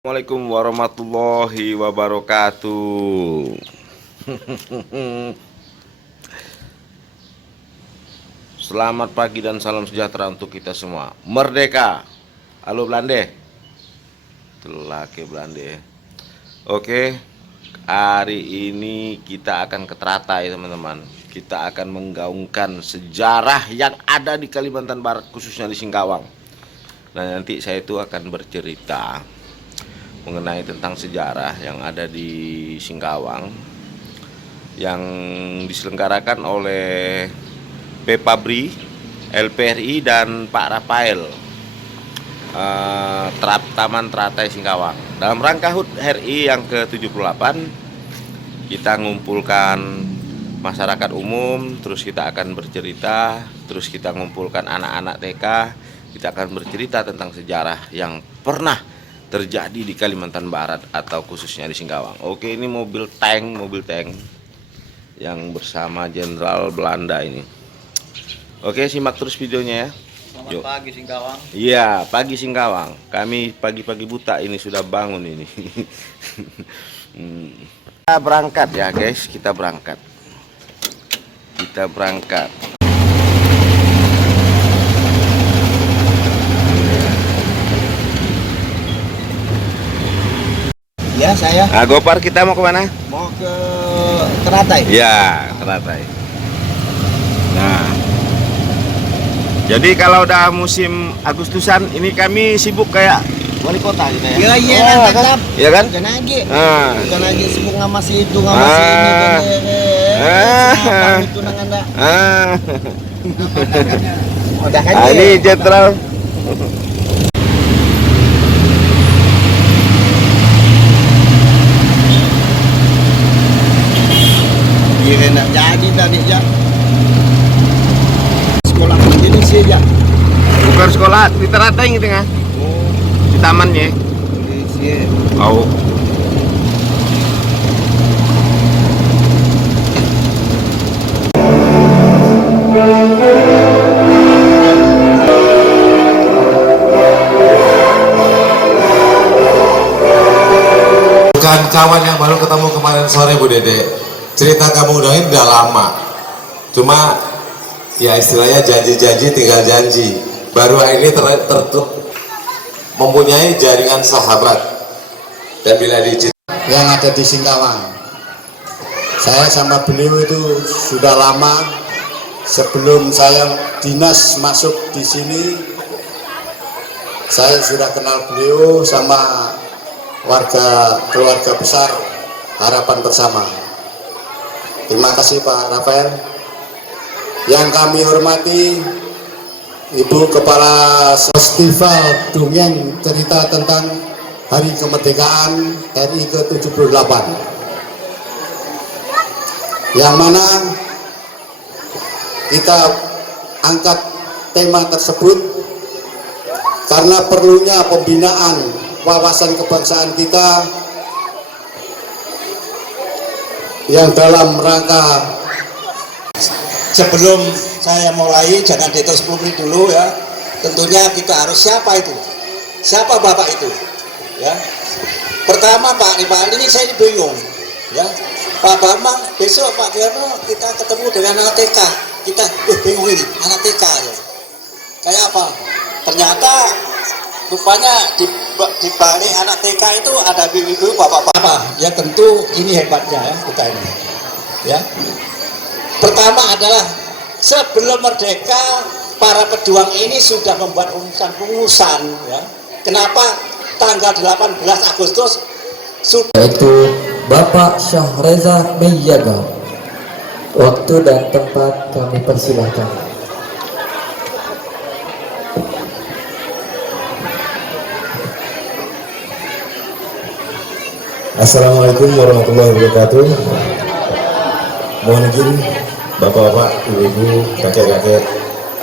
Assalamualaikum warahmatullahi wabarakatuh. Selamat pagi dan salam sejahtera untuk kita semua. Merdeka. Halo Belande. Telah ke Belande. Oke. Hari ini kita akan ke Teratai, teman-teman. Kita akan menggaungkan sejarah yang ada di Kalimantan Barat, khususnya di Singkawang. Nah, nanti saya itu akan bercerita mengenai tentang sejarah yang ada di Singkawang yang diselenggarakan oleh Pepabri, LPRI dan Pak Rafael, Taman Teratai Singkawang. Dalam rangka HUT RI yang ke-78, kita ngumpulkan masyarakat umum, terus kita akan bercerita, terus kita ngumpulkan anak-anak TK, kita akan bercerita tentang sejarah yang pernah terjadi di Kalimantan Barat atau khususnya di Singkawang. Oke, ini mobil tank yang bersama Jenderal Belanda ini. Oke, simak terus videonya ya. Selamat pagi Singkawang. Iya, pagi Singkawang. Kami pagi-pagi buta ini sudah bangun ini. Kita berangkat ya guys, kita berangkat. Ya, saya Gopar, kita mau kemana? mau ke Teratai. Ya, Teratai. Nah, jadi kalau udah musim Agustusan ini kami sibuk kayak wali kota gitu ya. Iya, kan? tetap. Iya kan? Bukan lagi. Ah. Bukan lagi sibuk ngamasi itu, ngamasi ini Ah. itu nang Anda. Ah. Udah kan. Ini Jenderal. Iya, nak jadi tadi ya. Sekolah ini sih ya. Bukan sekolah di Teratai gitu ya. Oh, Di tamannya. ini sih. Oh. Bukan kawan yang baru ketemu kemarin sore Bu Dede. Cerita kamu udah ini udah lama. Cuma ya istilahnya janji-janji tinggal janji. Baru ini mempunyai jaringan sahabat. Dan bila yang ada di Singkawang. Saya sama beliau itu sudah lama. Sebelum saya dinas masuk di sini, saya sudah kenal beliau sama keluarga besar Harapan Bersama. Terima kasih Pak Rafael. Yang kami hormati Ibu Kepala Festival Dongeng Cerita tentang Hari Kemerdekaan RI ke-78, yang mana kita angkat tema tersebut karena perlunya pembinaan wawasan kebangsaan kita yang dalam rangka. Sebelum saya mulai, jangan dihitung 10 menit dulu ya. Tentunya kita harus siapa itu? Siapa Bapak itu? Ya. Pertama Pak ini saya bingung. Ya. Pak Bambang, besok Pak Giono kita ketemu dengan anak TK. Kita bingung ini, anak TK ya. Kayak apa? Ternyata rupanya di balik anak TK itu ada ibu-ibu, bapak-bapak. Ya tentu ini hebatnya ya kita ini. Ya. Pertama adalah sebelum merdeka para pejuang ini sudah membuat rumusan ya. Kenapa tanggal 18 Agustus sudah, yaitu Bapak Syahreza Meyyaga. Waktu dan tempat kami persilahkan. Assalamualaikum warahmatullahi wabarakatuh. Mohon izin Bapak-bapak, ibu-ibu, kakek-kakek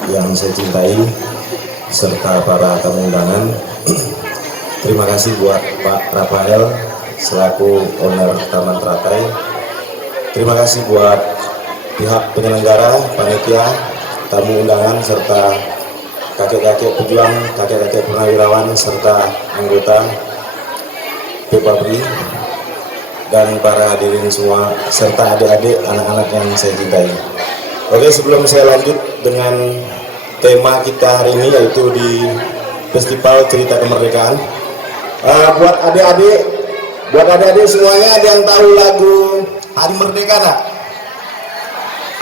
yang saya cintai, serta para tamu undangan. Terima kasih buat Pak Rafael selaku owner Taman Teratai. Terima kasih buat pihak penyelenggara, panitia, tamu undangan, serta kakek-kakek pejuang, kakek-kakek purnawirawan, serta anggota Pepabri dan para hadirin semua serta adik-adik anak-anak yang saya cintai. Oke, sebelum saya lanjut dengan tema kita hari ini yaitu di Festival Cerita Kemerdekaan, buat adik-adik semuanya ada yang tahu lagu Hari Merdeka nggak?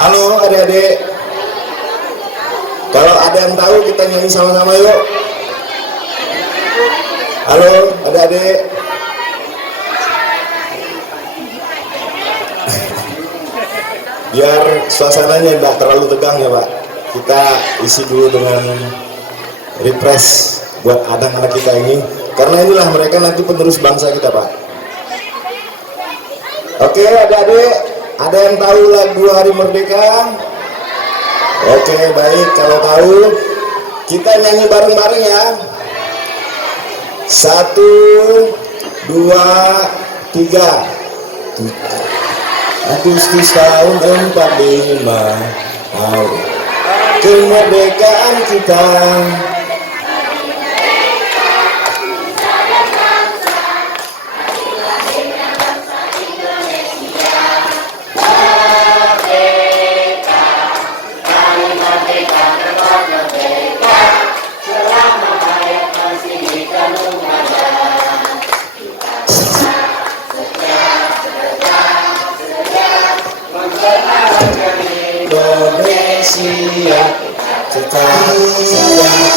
Halo adik-adik, kalau ada yang tahu kita nyanyi sama-sama yuk. Halo adik-adik. Biar suasananya tidak terlalu tegang ya Pak, kita isi dulu dengan refresh buat anak-anak kita ini, karena inilah mereka nanti penerus bangsa kita Pak. Oke adik-adik, ada yang tahu lagu Hari Merdeka? Oke baik, kalau tahu kita nyanyi bareng-bareng ya. 1, 2, 3. Agustus tahun 45, hari kemerdekaan kita. Indonesia tetap kita ulang lagi ya.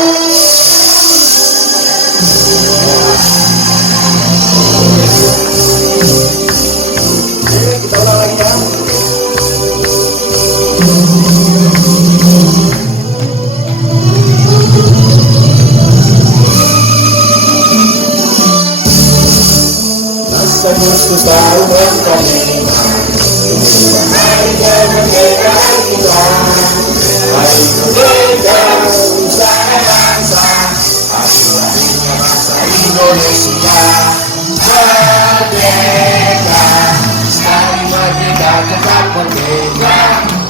Masa Agustus tahun 45, hari kemerdekaan kita, hari kemerdekaan bangsa bangsa, hari lahirnya bangsa Indonesia. Merdeka, sekali merdeka tetap merdeka,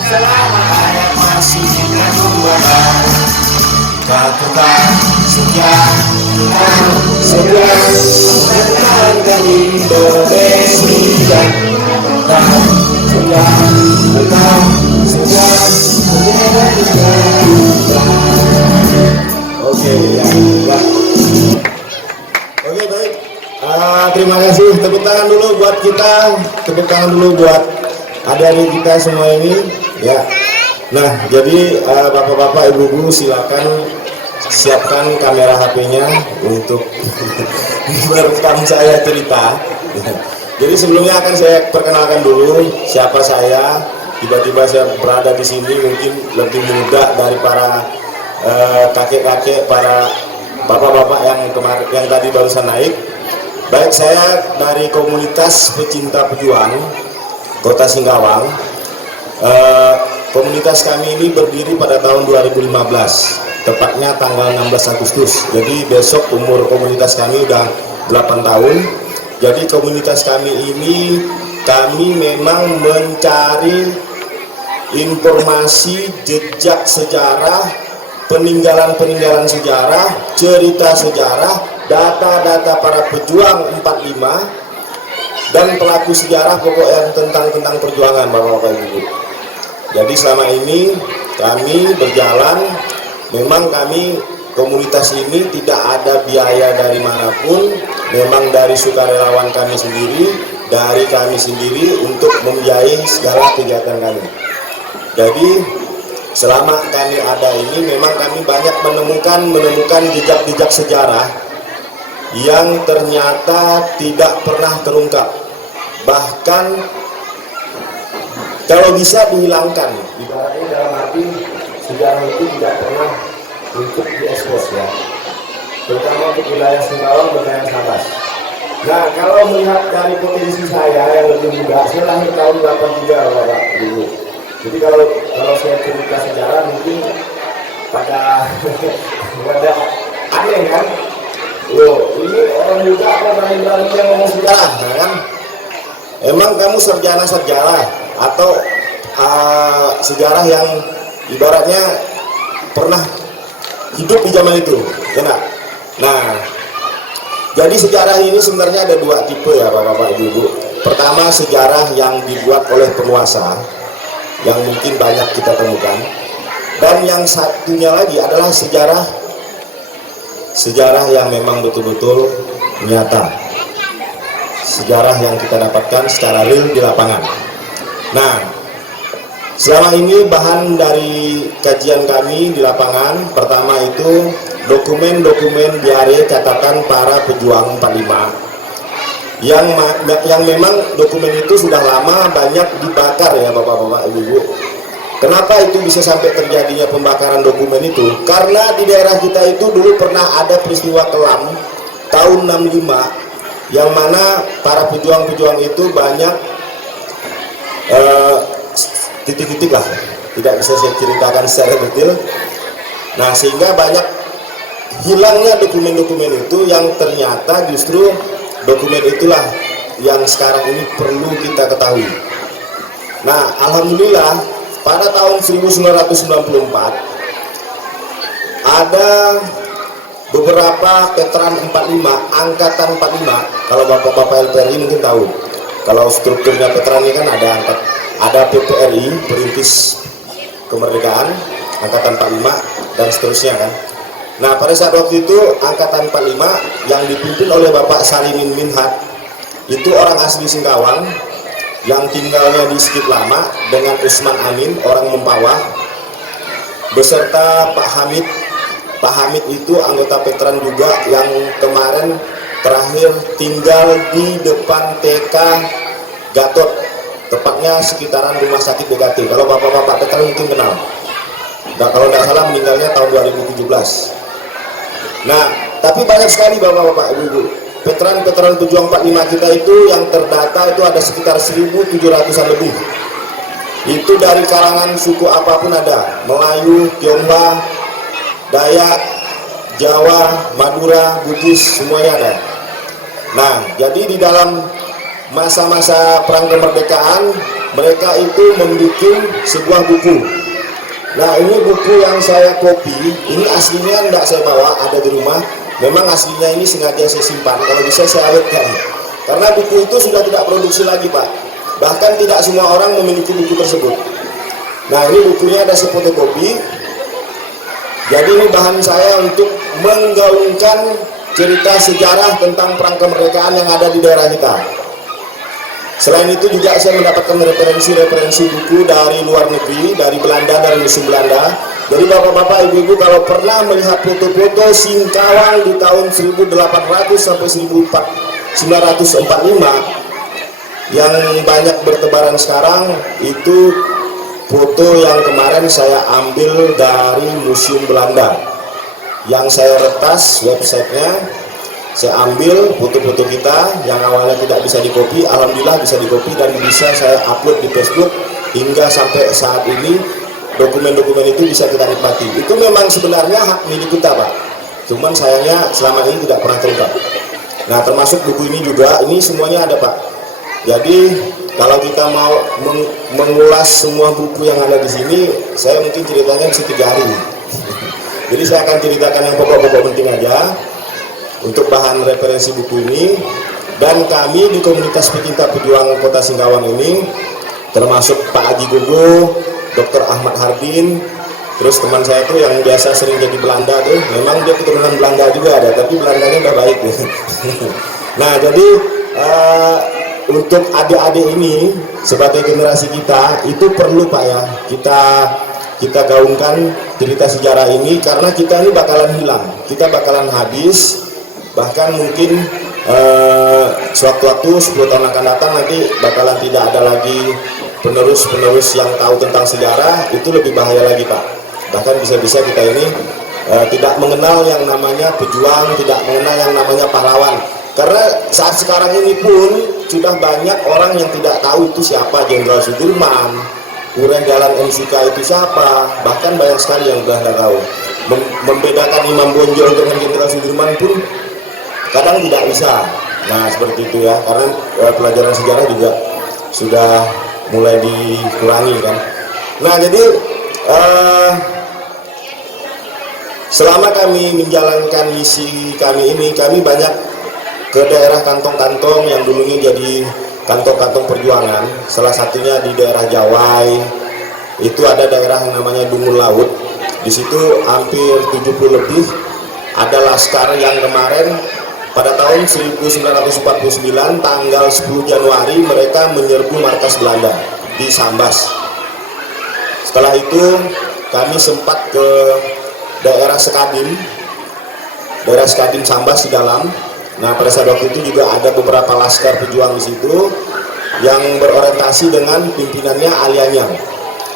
selama hayat masih di kandung badan. Kita tetap setia, mempertahankan Indonesia. Oke ya. Oke baik. Terima kasih. Tepuk tangan dulu buat kita. Tepuk tangan dulu buat adik-adik kita semua ini. Ya. Nah, jadi bapak-bapak, ibu-ibu silakan siapkan kamera HP-nya untuk merekam saya cerita. Jadi sebelumnya akan saya perkenalkan dulu siapa saya. Tiba-tiba saya berada di sini mungkin lebih muda dari para kakek-kakek, para bapak-bapak yang tadi barusan naik. Baik, saya dari komunitas pecinta pejuang Kota Singkawang. Komunitas kami ini berdiri pada tahun 2015, tepatnya tanggal 16 Agustus. Jadi besok umur komunitas kami udah 8 tahun. Jadi komunitas kami ini, kami memang mencari informasi, jejak sejarah, peninggalan-peninggalan sejarah, cerita sejarah, data-data para pejuang 45, dan pelaku sejarah pokoknya tentang perjuangan Bapak-Bapak Ibu. Jadi selama ini kami berjalan, memang kami komunitas ini tidak ada biaya dari manapun, memang dari sukarelawan kami sendiri, dari kami sendiri untuk membiayai segala kegiatan kami. Jadi selama kami ada ini, memang kami banyak menemukan jejak-jejak sejarah yang ternyata tidak pernah terungkap, bahkan kalau bisa dihilangkan. Ibaratnya dalam arti sejarah itu tidak pernah untuk diekspos ya, terutama untuk wilayah Singkawang dan wilayah Sabas. Nah, kalau melihat dari potensi saya yang lebih muda, saya lahir tahun 83 Bapak dulu. Jadi kalau saya cerita sejarah mungkin pada aneh kan, loh ini orang muda apa berani yang ngomong sejarah, nah, kan? Emang kamu sarjana sejarah atau sejarah yang ibaratnya pernah hidup di zaman itu, ya nak? Nah, Jadi sejarah ini sebenarnya ada dua tipe ya Bapak-Bapak Ibu. Pertama sejarah yang dibuat oleh penguasa yang mungkin banyak kita temukan, dan yang satunya lagi adalah sejarah yang memang betul-betul nyata, sejarah yang kita dapatkan secara real di lapangan. Nah, selama ini bahan dari kajian kami di lapangan pertama itu dokumen-dokumen diare catatan para pejuang 45 yang memang dokumen itu sudah lama banyak dibakar ya Bapak-Bapak Ibu. Kenapa itu bisa sampai terjadinya pembakaran dokumen itu? Karena di daerah kita itu dulu pernah ada peristiwa kelam tahun 65 yang mana para pejuang-pejuang itu banyak titik-titik lah, tidak bisa saya ceritakan secara detail. Nah, sehingga banyak hilangnya dokumen-dokumen itu yang ternyata justru dokumen itulah yang sekarang ini perlu kita ketahui. Nah, alhamdulillah pada tahun 1994 ada beberapa veteran 45, angkatan 45. Kalau Bapak-Bapak LPRI mungkin tahu. Kalau strukturnya veteran ini kan ada PPRI, Perintis Kemerdekaan, angkatan 45 dan seterusnya kan. Nah, pada saat waktu itu angkatan 45 yang dipimpin oleh Bapak Sarimin Minhat itu orang asli Singkawang yang tinggalnya di Skip Lama dengan Usman Amin orang Mempawah beserta Pak Hamid. Pak Hamid itu anggota veteran juga yang kemarin terakhir tinggal di depan TK Gatot, tepatnya sekitaran rumah sakit BKT. Kalau Bapak-Bapak veteran mungkin kenal. Nah, kalau tidak salah meninggalnya tahun 2017. Nah, tapi banyak sekali Bapak-Bapak Ibu, veteran-veteran pejuang 45 kita itu yang terdata itu ada sekitar 1.700-an lebih. Itu dari kalangan suku apapun ada, Melayu, Tionghoa, Dayak, Jawa, Madura, Bugis, semuanya ada. Nah, jadi di dalam masa-masa perang kemerdekaan mereka itu membuat sebuah buku. Nah, ini buku yang saya copy, ini aslinya tidak saya bawa, ada di rumah. Memang aslinya ini sengaja saya simpan, kalau bisa saya awetkan. Karena buku itu sudah tidak produksi lagi Pak. Bahkan tidak semua orang memiliki buku tersebut. Nah, ini bukunya ada sefotokopi. Jadi ini bahan saya untuk menggaungkan cerita sejarah tentang perang kemerdekaan yang ada di daerah kita. Selain itu juga saya mendapatkan referensi-referensi buku dari luar negeri, dari Belanda, dari museum Belanda. Jadi Bapak-Bapak, Ibu-Ibu kalau pernah melihat foto-foto Singkawang di tahun 1800 sampai 1945 yang banyak bertebaran sekarang, itu foto yang kemarin saya ambil dari museum Belanda. Yang saya retas websitenya, saya ambil foto-foto kita yang awalnya tidak bisa dikopi, alhamdulillah bisa dikopi dan bisa saya upload di Facebook. Hingga sampai saat ini dokumen-dokumen itu bisa kita nikmati. Itu memang sebenarnya hak milik kita Pak, cuman sayangnya selama ini tidak pernah terungkap. Nah, termasuk buku ini juga, ini semuanya ada Pak. Jadi kalau kita mau mengulas semua buku yang ada di sini, saya mungkin ceritanya bisa 3 hari. Jadi saya akan ceritakan yang pokok-pokok penting aja untuk bahan referensi buku ini. Dan kami di komunitas pecinta pejuang Kota Singkawang ini termasuk Pak Haji Gogo, Dr. Ahmad Hardin, terus teman saya tuh yang biasa sering jadi Belanda tuh, memang dia keturunan Belanda juga ada, tapi Belandanya udah baik ya. Nah, jadi untuk adik-adik ini sebagai generasi kita itu perlu Pak ya, kita gaungkan cerita sejarah ini, karena kita ini bakalan hilang, kita bakalan habis. Bahkan mungkin sewaktu-waktu 10 tahun akan datang nanti bakalan tidak ada lagi penerus-penerus yang tahu tentang sejarah, itu lebih bahaya lagi Pak. Bahkan bisa-bisa kita ini tidak mengenal yang namanya pejuang, tidak mengenal yang namanya pahlawan. Karena saat sekarang ini pun sudah banyak orang yang tidak tahu itu siapa Jenderal Sudirman, Uren Jalan MCK itu siapa, bahkan banyak sekali yang sudah tidak tahu. Membedakan Imam Bonjol dengan Jenderal Sudirman pun kadang tidak bisa. Nah, seperti itu ya, karena pelajaran sejarah juga sudah mulai dikurangi kan. Nah, jadi selama kami menjalankan misi kami ini, kami banyak ke daerah kantong-kantong yang dulunya jadi kantong-kantong perjuangan. Salah satunya di daerah Jawai, itu ada daerah yang namanya Dungun Laut. Di situ hampir 70 lebih ada laskar yang kemarin pada tahun 1949 tanggal 10 Januari mereka menyerbu markas Belanda di Sambas. Setelah itu kami sempat ke daerah Sekadim Sambas di dalam. Nah, pada saat waktu itu juga ada beberapa laskar pejuang di situ yang berorientasi dengan pimpinannya Alianyang.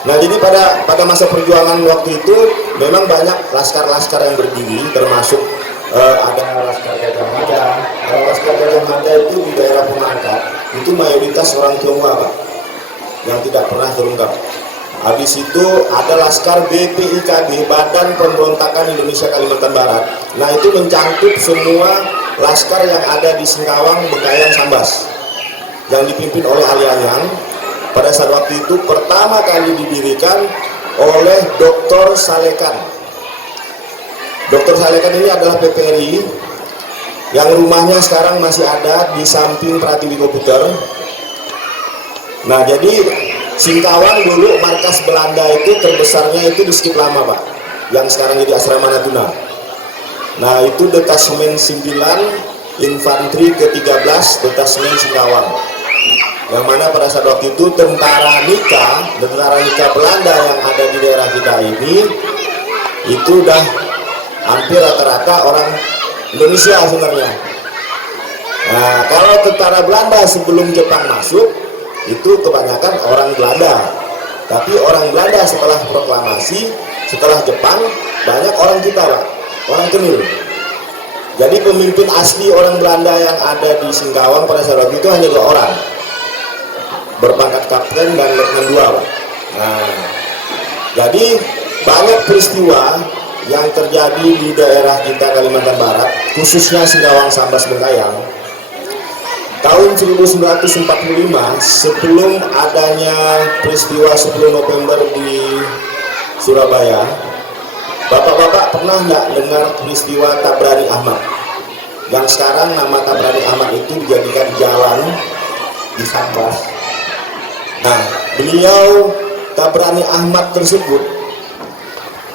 Nah, jadi pada masa perjuangan waktu itu memang banyak laskar-laskar yang berdiri, termasuk ada laskar Gajah Mada. Kalau laskar Gajah Mada itu di daerah Pemangkat itu mayoritas orang Tionghoa, Pak, yang tidak pernah terungkap. Habis itu ada laskar BPIKB, Badan Pemberontakan Indonesia Kalimantan Barat. Nah, itu mencangkup semua laskar yang ada di Singkawang, Bengkayang, Sambas yang dipimpin oleh Alianyang. Pada saat waktu itu pertama kali didirikan oleh Dr. Salekan. Dr. Salekan ini adalah PPRI yang rumahnya sekarang masih ada di samping Pratiwi Komputer. Nah, jadi Singkawang dulu markas Belanda itu terbesarnya itu di Skip Lama, Pak, yang sekarang jadi Asrama Natuna. Nah, itu Detasmen 9 Infanteri ke-13 Detasmen Singkawang, yang mana pada saat waktu itu tentara Nika Belanda yang ada di daerah kita ini itu udah hampir rata-rata orang Indonesia sebenarnya. Nah, kalau tentara Belanda sebelum Jepang masuk itu kebanyakan orang Belanda, tapi orang Belanda setelah proklamasi, setelah Jepang, banyak orang kita, Pak, orang Kenil. Jadi pemimpin asli orang Belanda yang ada di Singkawang pada saat itu hanya 2 orang, berpangkat kapten dan letnan 2, Pak. Nah, jadi banyak peristiwa yang terjadi di daerah kita Kalimantan Barat, khususnya Singkawang, Sambas, Bengkayang. Tahun 1945, sebelum adanya peristiwa 10 November di Surabaya, Bapak-bapak pernah nggak dengar peristiwa Tabrani Ahmad? Yang sekarang nama Tabrani Ahmad itu dijadikan jalan di Sambas. Nah, beliau Tabrani Ahmad tersebut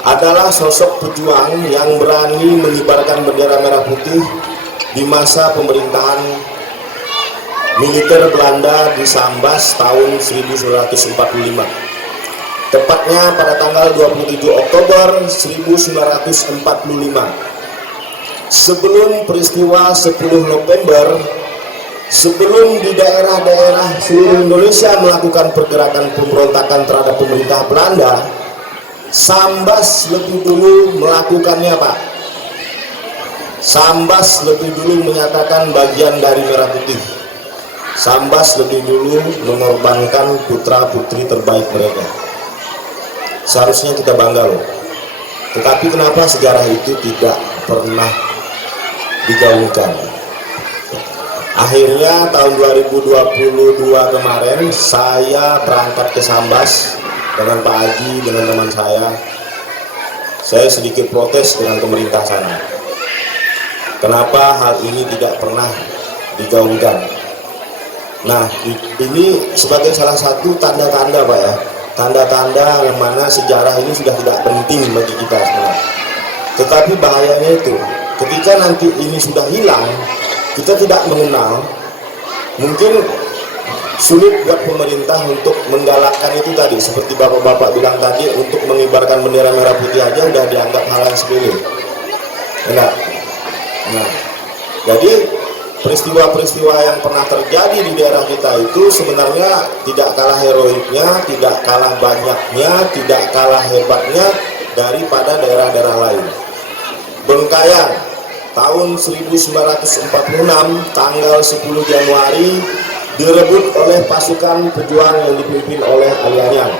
adalah sosok pejuang yang berani mengibarkan bendera merah putih di masa pemerintahan militer Belanda di Sambas tahun 1945. Tepatnya pada tanggal 27 Oktober 1945. Sebelum peristiwa 10 November, sebelum di daerah-daerah seluruh Indonesia melakukan pergerakan pemberontakan terhadap pemerintah Belanda, Sambas lebih dulu melakukannya, Pak. Sambas lebih dulu menyatakan bagian dari merah putih. Sambas lebih dulu mengorbankan putra-putri terbaik mereka. Seharusnya kita bangga loh. Tetapi kenapa sejarah itu tidak pernah digaungkan? Akhirnya tahun 2022 kemarin saya berangkat ke Sambas dengan Pak Haji, dengan teman saya. Saya sedikit protes dengan pemerintah sana. Kenapa hal ini tidak pernah digaungkan? Nah, ini sebagai salah satu tanda-tanda, Pak, ya, tanda-tanda yang mana sejarah ini sudah tidak penting bagi kita semua. Tetapi bahayanya itu, ketika nanti ini sudah hilang, kita tidak mengenal, mungkin sulit buat pemerintah untuk menggalakkan itu tadi, seperti bapak-bapak bilang tadi, untuk mengibarkan bendera merah putih aja udah dianggap hal yang sepele. Enggak. Nah, jadi peristiwa-peristiwa yang pernah terjadi di daerah kita itu sebenarnya tidak kalah heroiknya, tidak kalah banyaknya, tidak kalah hebatnya daripada daerah-daerah lain. Bengkayang tahun 1946 tanggal 10 Januari direbut oleh pasukan pejuang yang dipimpin oleh Alianyang.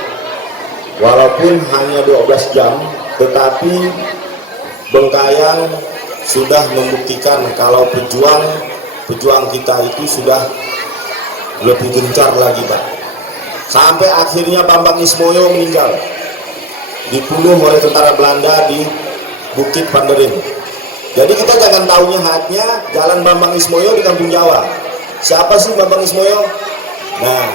Walaupun hanya 12 jam, tetapi Bengkayang sudah membuktikan kalau pejuang kita itu sudah lebih gencar lagi, Pak. Sampai akhirnya Bambang Ismoyo meninggal, dibunuh oleh tentara Belanda di Bukit Pandering. Jadi kita jangan taunya hanya Jalan Bambang Ismoyo di Kampung Jawa. Siapa sih Bambang Ismoyo? Nah,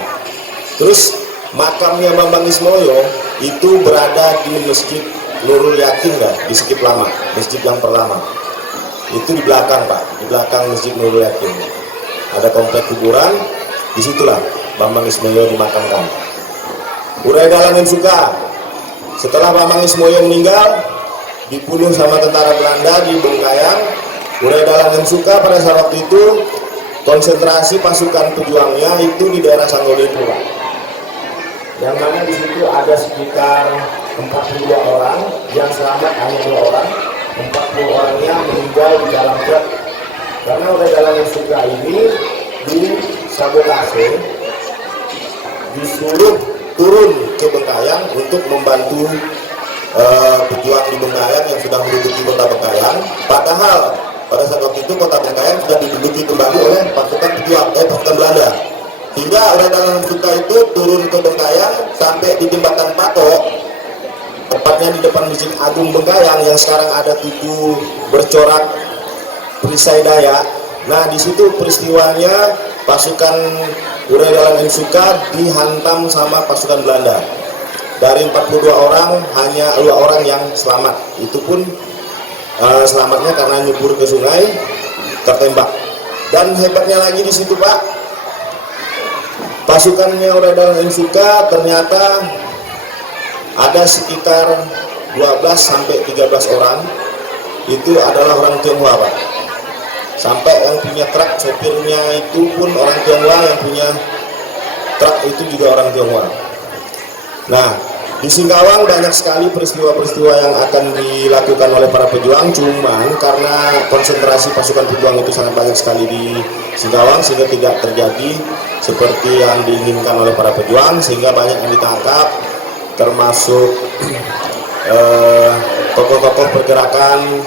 terus makamnya Bambang Ismoyo itu berada di Masjid Nurul Yakin, di Skip Lama, masjid yang pertama. Itu di belakang Pak, di belakang Masjid Nurul Yakin. Ada komplek kuburan, disitulah Bambang Ismoyo dimakamkan. Urai Dalan Suka, setelah Bambang Ismoyo meninggal, dibunuh sama tentara Belanda di Bengkayang. Urai Dalan Suka pada saat waktu itu konsentrasi pasukan pejuangnya itu di daerah Sanggoledo, Pak. Yang mana di situ ada sekitar 42 orang, yang selamat hanya 2 orang, 40 orangnya meninggal di dalam truk. Karena Urai Dalan Suka ini disabotase, disuruh turun ke Bengkayang untuk membantu pejuang di Bengkayang yang sudah menduduki kota Bengkayang. Padahal pada saat waktu itu kota Bengkayang sudah diduduki kembali oleh pasukan pasukan Belanda. Hingga Urai Dalan Suka itu turun ke Bengkayang sampai di jembatan Patok, tepatnya di depan Masjid Agung Bengkayang yang sekarang ada tugu bercorak perisai Dayak. Nah, di situ peristiwanya pasukan Urai Dalan Suka dihantam sama pasukan Belanda. Dari 42 orang hanya 2 orang yang selamat. Itu pun selamatnya karena nyebur ke sungai, tertembak. Dan hebatnya lagi di situ Pak, pasukannya Urai Dalan Suka ternyata ada sekitar 12 sampai 13 orang. Itu adalah orang Tionghoa Pak. Sampai yang punya truk, sopirnya itu pun orang Tionghoa, yang punya truk itu juga orang Tionghoa. Nah, di Singkawang banyak sekali peristiwa-peristiwa yang akan dilakukan oleh para pejuang, cuman karena konsentrasi pasukan pejuang itu sangat banyak sekali di Singkawang sehingga tidak terjadi seperti yang diinginkan oleh para pejuang, sehingga banyak yang ditangkap, termasuk tokoh-tokoh pergerakan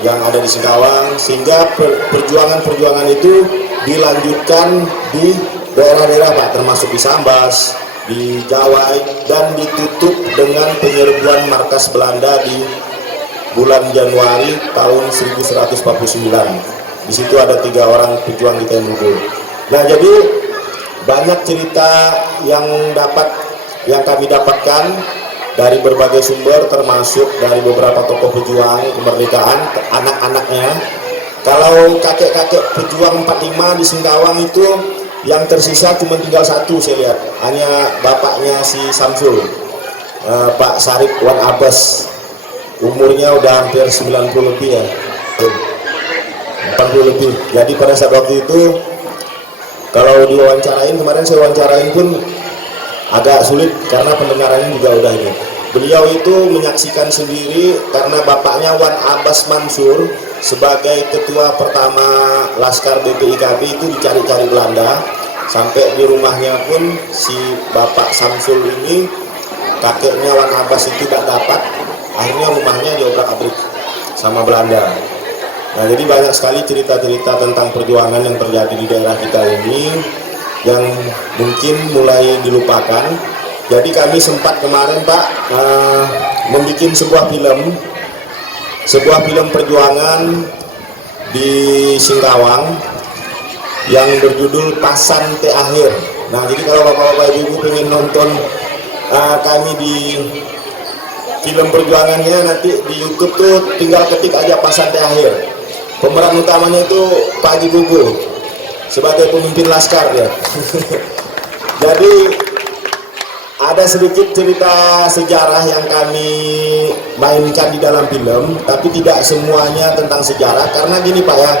yang ada di Singkawang, sehingga perjuangan-perjuangan itu dilanjutkan di daerah-daerah Pak, termasuk di Sambas, di Jawa, dan ditutup dengan penyerbuan markas Belanda di bulan Januari tahun 1149. Di situ ada 3 orang pejuang kita yang gugur. Nah, jadi banyak cerita yang kami dapatkan dari berbagai sumber, termasuk dari beberapa tokoh pejuang kemerdekaan, anak-anaknya. Kalau kakek-kakek pejuang 45 di Singkawang itu yang tersisa cuma tinggal 1 saya lihat, hanya bapaknya si Samsul, Pak Sarip Wan Abbas, umurnya udah hampir 90 lebih ya, 40 lebih. Jadi pada saat waktu itu kalau diwawancarain, kemarin saya wawancarain pun agak sulit karena pendengarannya juga udah ini. Beliau itu menyaksikan sendiri karena bapaknya Wan Abbas Mansur sebagai ketua pertama Laskar BPIKB itu dicari-cari Belanda, sampai di rumahnya pun si Bapak Samsul ini, kakeknya Wan Abbas itu tidak dapat, akhirnya rumahnya diobrak-abrik sama Belanda. Nah, jadi banyak sekali cerita-cerita tentang perjuangan yang terjadi di daerah kita ini yang mungkin mulai dilupakan. Jadi kami sempat kemarin Pak membuat sebuah film perjuangan di Singkawang yang berjudul Pasan Te Akhir. Nah, jadi kalau bapak-bapak ibu pengen nonton kami di film perjuangannya, nanti di YouTube tuh tinggal ketik aja Pasan Te Akhir. Pemeran utamanya itu Pak Haji Bubu sebagai pemimpin Laskar ya. Jadi ada sedikit cerita sejarah yang kami mainkan di dalam film, tapi tidak semuanya tentang sejarah, karena gini Pak ya,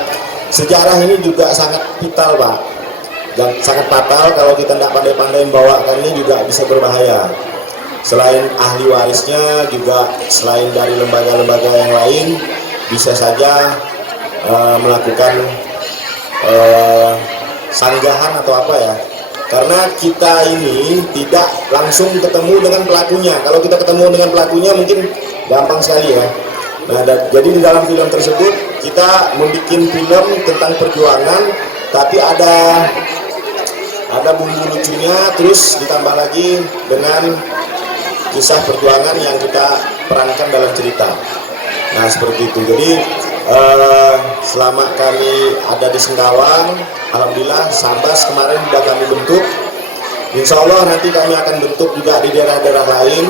sejarah ini juga sangat vital Pak, dan sangat fatal kalau kita tidak pandai-pandai membawakannya, juga bisa berbahaya. Selain ahli warisnya, juga selain dari lembaga-lembaga yang lain bisa saja melakukan sanggahan atau apa ya, karena kita ini tidak langsung ketemu dengan pelakunya. Kalau kita ketemu dengan pelakunya mungkin gampang sekali ya. Nah, jadi di dalam film tersebut kita membuat film tentang perjuangan, tapi ada bumbu lucunya, terus ditambah lagi dengan kisah perjuangan yang kita perankan dalam cerita. Nah, seperti itu. Jadi selama kami ada di Singkawang, alhamdulillah Sambas kemarin sudah kami bentuk. Insya Allah nanti kami akan bentuk juga di daerah-daerah lain,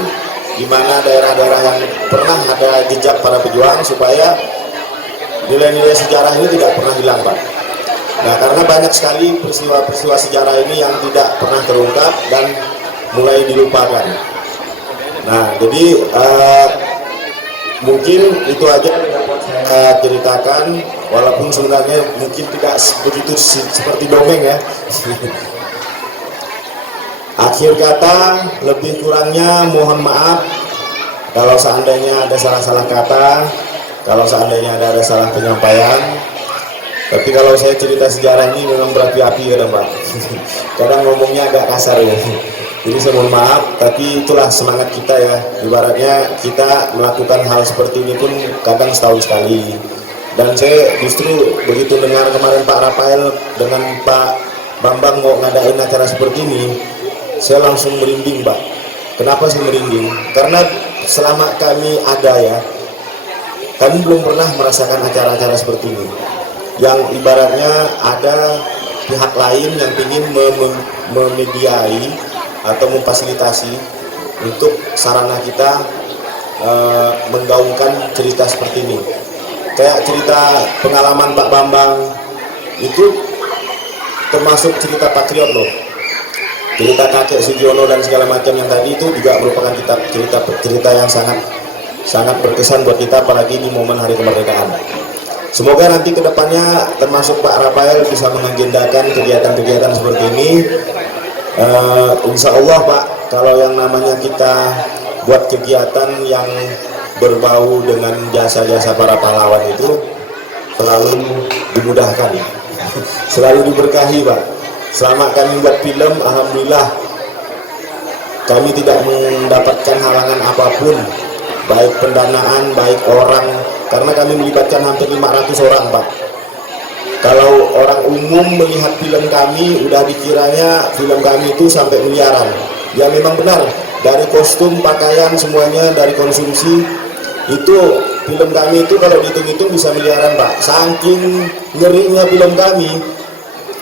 di mana daerah-daerah yang pernah ada jejak para pejuang, supaya nilai-nilai sejarah ini tidak pernah hilang, Pak. Nah, karena banyak sekali peristiwa-peristiwa sejarah ini yang tidak pernah terungkap dan mulai dilupakan. Nah, jadi mungkin itu aja yang dapat saya ceritakan, walaupun sebenarnya mungkin tidak begitu seperti dongeng ya. Akhir kata, lebih kurangnya mohon maaf kalau seandainya ada salah-salah kata, kalau seandainya ada salah penyampaian. Tapi kalau saya cerita sejarah ini memang berapi-api kadang, Pak. Kadang ngomongnya agak kasar ya. Jadi saya mohon maaf, tapi itulah semangat kita ya. Ibaratnya kita melakukan hal seperti ini pun kadang setahun sekali. Dan saya justru begitu dengar kemarin Pak Rafael dengan Pak Bambang mau ngadain acara seperti ini, saya langsung merinding, Pak. Kenapa sih merinding? Karena selama kami ada ya, kami belum pernah merasakan acara-acara seperti ini. Yang ibaratnya ada pihak lain yang ingin memediai atau memfasilitasi untuk sarana kita menggaungkan cerita seperti ini. Kayak cerita pengalaman Pak Bambang itu termasuk cerita patriot loh. Cerita kakek Sugiono dan segala macam yang tadi itu juga merupakan cerita yang sangat berkesan buat kita, apalagi di momen hari kemerdekaan. Semoga nanti kedepannya termasuk Pak Rafael bisa mengagendakan kegiatan-kegiatan seperti ini. Insya Allah Pak, kalau yang namanya kita buat kegiatan yang berbau dengan jasa-jasa para pahlawan itu selalu dimudahkan, selalu diberkahi Pak. Selama kami buat film, alhamdulillah kami tidak mendapatkan halangan apapun, baik pendanaan, baik orang, karena kami melibatkan hampir 500 orang Pak. Kalau orang umum melihat film kami udah dikiranya film kami itu sampai miliaran. Ya memang benar, dari kostum, pakaian, semuanya dari konsumsi itu film kami itu kalau dihitung-hitung bisa miliaran Pak. Saking ngerinya film kami,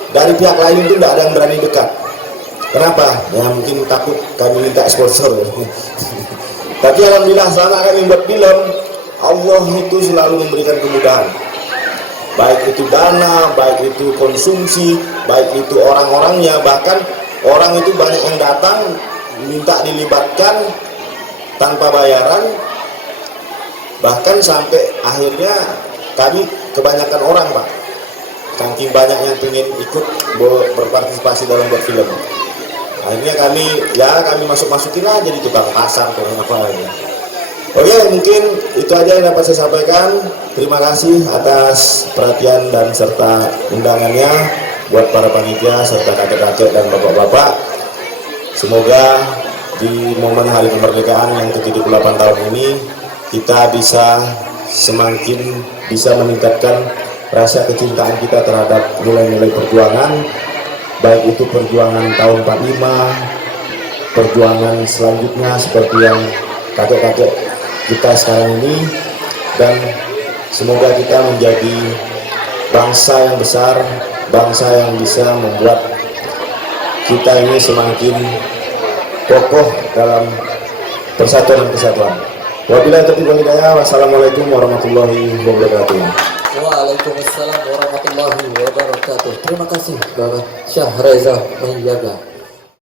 dari pihak lain itu tidak ada yang berani dekat. Kenapa? Ya mungkin takut kami minta sponsor. Tapi alhamdulillah selama kami buat film, Allah itu selalu memberikan kemudahan, baik itu dana, baik itu konsumsi, baik itu orang-orangnya. Bahkan orang itu banyak yang datang minta dilibatkan tanpa bayaran, bahkan sampai akhirnya kami kebanyakan orang Pak, saking banyak yang ingin ikut berpartisipasi dalam buat film. Akhirnya kami masuk-masukin aja di tukang pasar atau apa ya. Oke, mungkin itu aja yang dapat saya sampaikan. Terima kasih atas perhatian dan serta undangannya buat para panitia serta kakek-kakek dan bapak-bapak. Semoga di momen hari kemerdekaan yang ke-78 tahun ini kita bisa semakin bisa meningkatkan rasa kecintaan kita terhadap nilai-nilai perjuangan, baik itu perjuangan tahun 45, perjuangan selanjutnya seperti yang kakek-kakek kita sekarang ini, dan semoga kita menjadi bangsa yang besar, bangsa yang bisa membuat kita ini semakin kokoh dalam persatuan dan kesatuan. Wabillahi taufiq wal hidayah. Wassalamualaikum warahmatullahi wabarakatuh. Waalaikumsalam warahmatullahi wabarakatuh. Terima kasih Bapak Syah Reza Meiyaga.